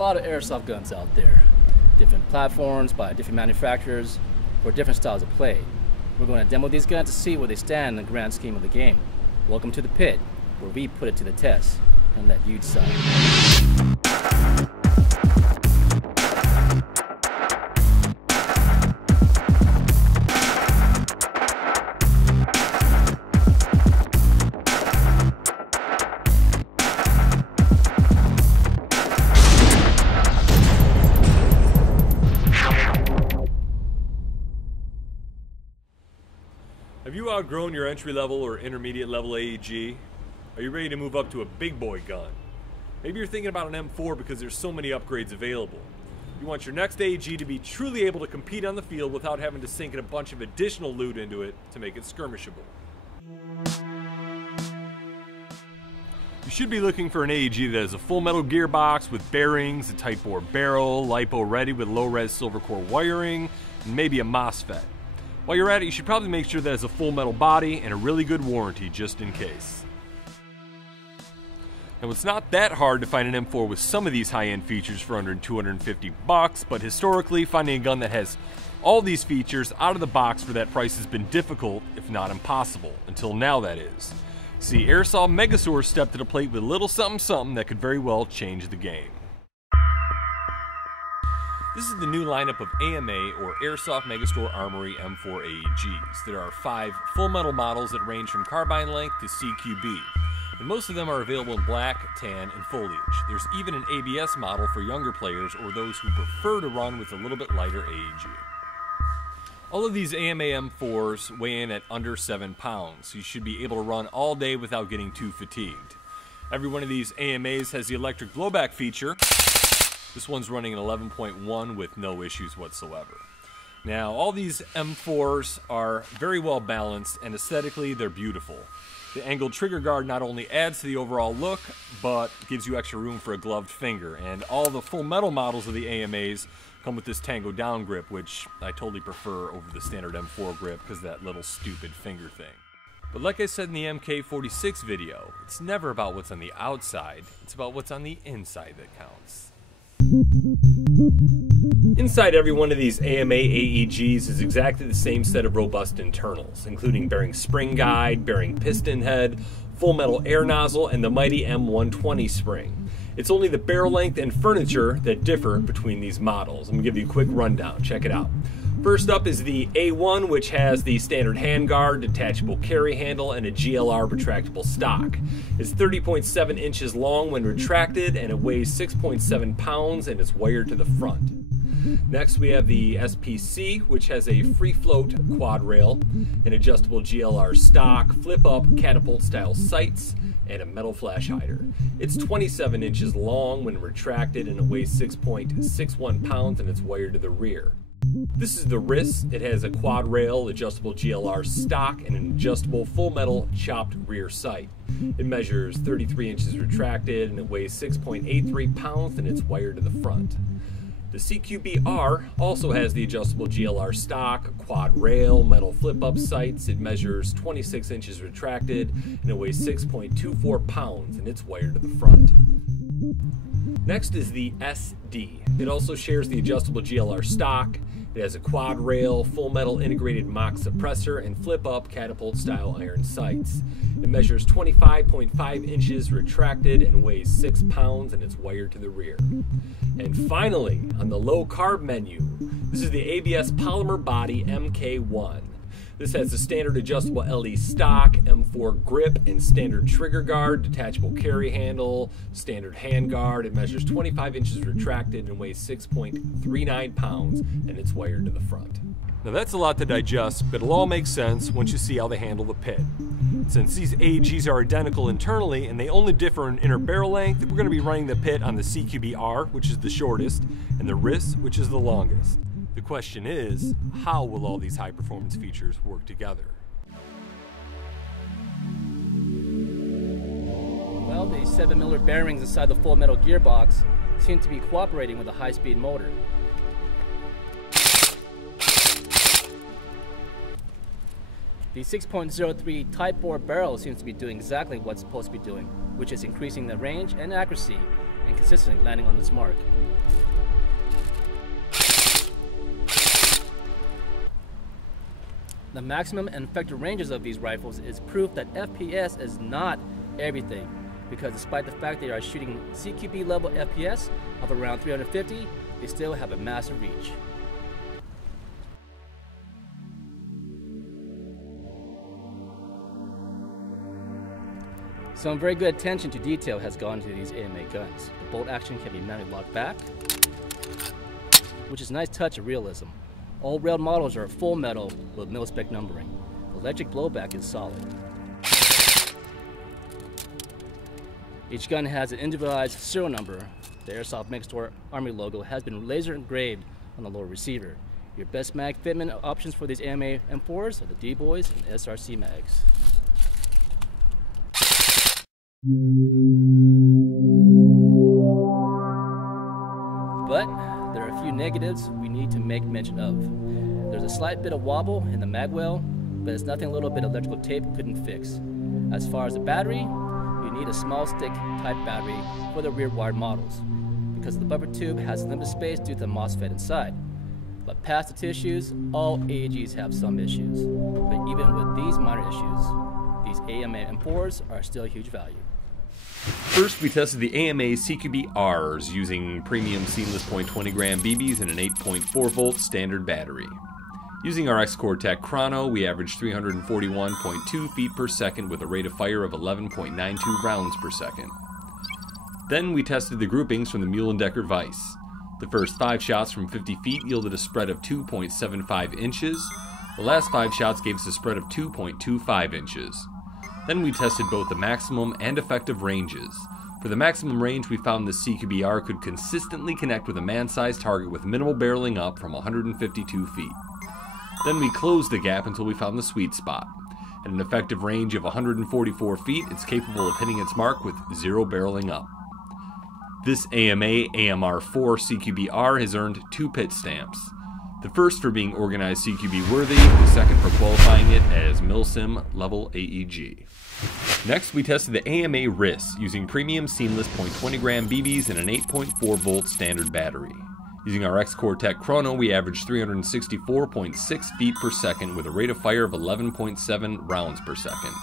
lot of airsoft guns out there. Different platforms by different manufacturers for different styles of play. We're going to demo these guns to see where they stand in the grand scheme of the game. Welcome to the pit, where we put it to the test and let you decide. Have you outgrown your entry-level or intermediate-level AEG? Are you ready to move up to a big boy gun? Maybe you're thinking about an M4 because there's so many upgrades available. You want your next AEG to be truly able to compete on the field without having to sink in a bunch of additional loot into it to make it skirmishable. You should be looking for an AEG that has a full metal gearbox with bearings, a tight bore barrel, LiPo ready with low-res silver core wiring, and maybe a MOSFET. While you're at it, you should probably make sure that it has a full metal body and a really good warranty just in case. Now, it's not that hard to find an M4 with some of these high-end features for under $250, but historically, finding a gun that has all these features out of the box for that price has been difficult, if not impossible, until now that is. See, Airsoft Megastore stepped to the plate with a little something that could very well change the game. This is the new lineup of A.M.A. or Airsoft Megastore Armory M4 AEGs. There are 5 full metal models that range from Carbine length to CQB, and most of them are available in black, tan, and foliage. There's even an ABS model for younger players or those who prefer to run with a little bit lighter AEG. All of these A.M.A. M4s weigh in at under 7 pounds, so you should be able to run all day without getting too fatigued. Every one of these A.M.As has the electric blowback feature. This one's running an 11.1 with no issues whatsoever. Now, all these M4s are very well balanced, and aesthetically, they're beautiful. The angled trigger guard not only adds to the overall look, but gives you extra room for a gloved finger. And all the full metal models of the A.M.As come with this Tango down grip, which I totally prefer over the standard M4 grip because of that little stupid finger thing. But like I said in the MK46 video, it's never about what's on the outside, it's about what's on the inside that counts. Inside every one of these A.M.A. AEGs is exactly the same set of robust internals, including bearing spring guide, bearing piston head, full metal air nozzle, and the mighty M120 spring. It's only the barrel length and furniture that differ between these models. I'm going to give you a quick rundown. Check it out. First up is the A1, which has the standard handguard, detachable carry handle, and a GLR retractable stock. It's 30.7 inches long when retracted, and it weighs 6.7 pounds, and it's wired to the front. Next, we have the SPC, which has a free float quad rail, an adjustable GLR stock, flip-up catapult-style sights, and a metal flash hider. It's 27 inches long when retracted, and it weighs 6.61 pounds, and it's wired to the rear. This is the RIS. It has a quad rail, adjustable GLR stock, and an adjustable full metal chopped rear sight. It measures 33 inches retracted, and it weighs 6.83 pounds, and it's wired to the front. The CQB-R also has the adjustable GLR stock, quad rail, metal flip-up sights. It measures 26 inches retracted, and it weighs 6.24 pounds, and it's wired to the front. Next is the SD. It also shares the adjustable GLR stock. It has a quad rail, full metal integrated mock suppressor, and flip-up catapult-style iron sights. It measures 25.5 inches retracted and weighs 6 pounds, and it's wired to the rear. And finally, on the low-carb menu, this is the ABS polymer body MK1. This has the standard adjustable LE stock, M4 grip, and standard trigger guard, detachable carry handle, standard hand guard. It measures 25 inches retracted and weighs 6.39 pounds, and it's wired to the front. Now that's a lot to digest, but it'll all make sense once you see how they handle the pit. Since these AEGs are identical internally and they only differ in inner barrel length, we're going to be running the pit on the CQB-R, which is the shortest, and the RIS, which is the longest. The question is, how will all these high-performance features work together? Well, the 7mm bearings inside the full metal gearbox seem to be cooperating with a high-speed motor. The 6.03 Type bore barrel seems to be doing exactly what it's supposed to be doing, which is increasing the range and accuracy and consistently landing on its mark. The maximum and effective ranges of these rifles is proof that FPS is not everything, because despite the fact they are shooting CQB level FPS of around 350, they still have a massive reach. Some very good attention to detail has gone into these A.M.A. guns. The bolt action can be manually locked back, which is a nice touch of realism. All railed models are full metal with mil-spec numbering. Electric blowback is solid. Each gun has an individualized serial number. The Airsoft Megastore Armory logo has been laser engraved on the lower receiver. Your best mag fitment options for these A.M.A. M4s are the D-Boys and SRC mags. But there are a few negatives we need to make mention of. There's a slight bit of wobble in the mag well, but it's nothing a little bit of electrical tape couldn't fix. As far as the battery, you need a small stick type battery for the rear wired models, because the buffer tube has limited space due to the MOSFET inside. But past the tissues, all AEGs have some issues. But even with these minor issues, these A.M.A. M4s are still a huge value. First, we tested the A.M.A. CQB Rs using premium seamless .20 gram BBs and an 8.4 volt standard battery. Using our X-Core Tech Chrono, we averaged 341.2 feet per second with a rate of fire of 11.92 rounds per second. Then we tested the groupings from the Mule & Decker Vise. The first 5 shots from 50 feet yielded a spread of 2.75 inches. The last 5 shots gave us a spread of 2.25 inches. Then we tested both the maximum and effective ranges. For the maximum range, we found the CQB-R could consistently connect with a man-sized target with minimal barreling up from 152 feet. Then we closed the gap until we found the sweet spot. At an effective range of 144 feet, it's capable of hitting its mark with 0 barreling up. This A.M.A. AMR4 CQB-R has earned 2 pit stamps. The first for being organized CQB worthy, the second for qualifying it as MilSim level AEG. Next, we tested the A.M.A. RIS using premium seamless .20 gram BBs and an 8.4 volt standard battery. Using our X-Core Tech Chrono, we averaged 364.6 feet per second with a rate of fire of 11.7 rounds per second.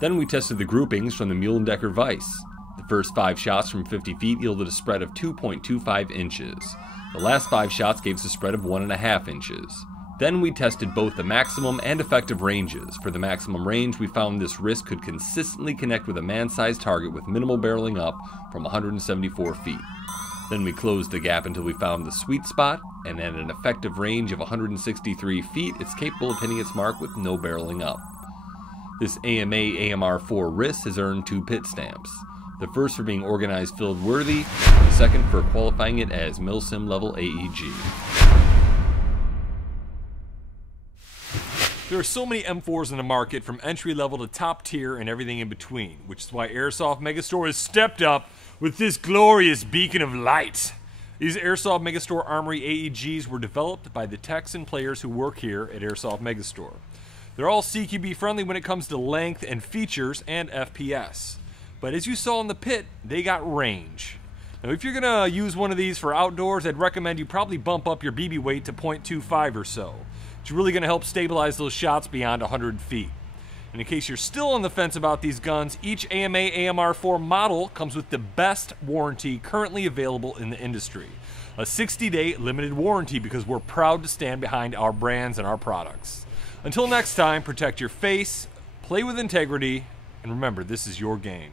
Then we tested the groupings from the Mule & Decker Vise. The first 5 shots from 50 feet yielded a spread of 2.25 inches. The last 5 shots gave us a spread of 1.5 inches. Then we tested both the maximum and effective ranges. For the maximum range, we found this RIS could consistently connect with a man-sized target with minimal barreling up from 174 feet. Then we closed the gap until we found the sweet spot, and at an effective range of 163 feet, it's capable of hitting its mark with no barreling up. This A.M.A. AMR4 RIS has earned 2 pit stamps. The first for being organized field worthy, the second for qualifying it as MilSim level AEG. There are so many M4s in the market, from entry level to top tier and everything in between, which is why Airsoft Megastore has stepped up with this glorious beacon of light. These Airsoft Megastore Armory AEGs were developed by the techs and players who work here at Airsoft Megastore. They're all CQB friendly when it comes to length and features and FPS. But as you saw in the pit, they got range. Now if you're gonna use one of these for outdoors, I'd recommend you probably bump up your BB weight to .25 or so. It's really gonna help stabilize those shots beyond 100 feet. And in case you're still on the fence about these guns, each A.M.A. AMR4 model comes with the best warranty currently available in the industry. A 60-day limited warranty, because we're proud to stand behind our brands and our products. Until next time, protect your face, play with integrity, and remember, this is your game.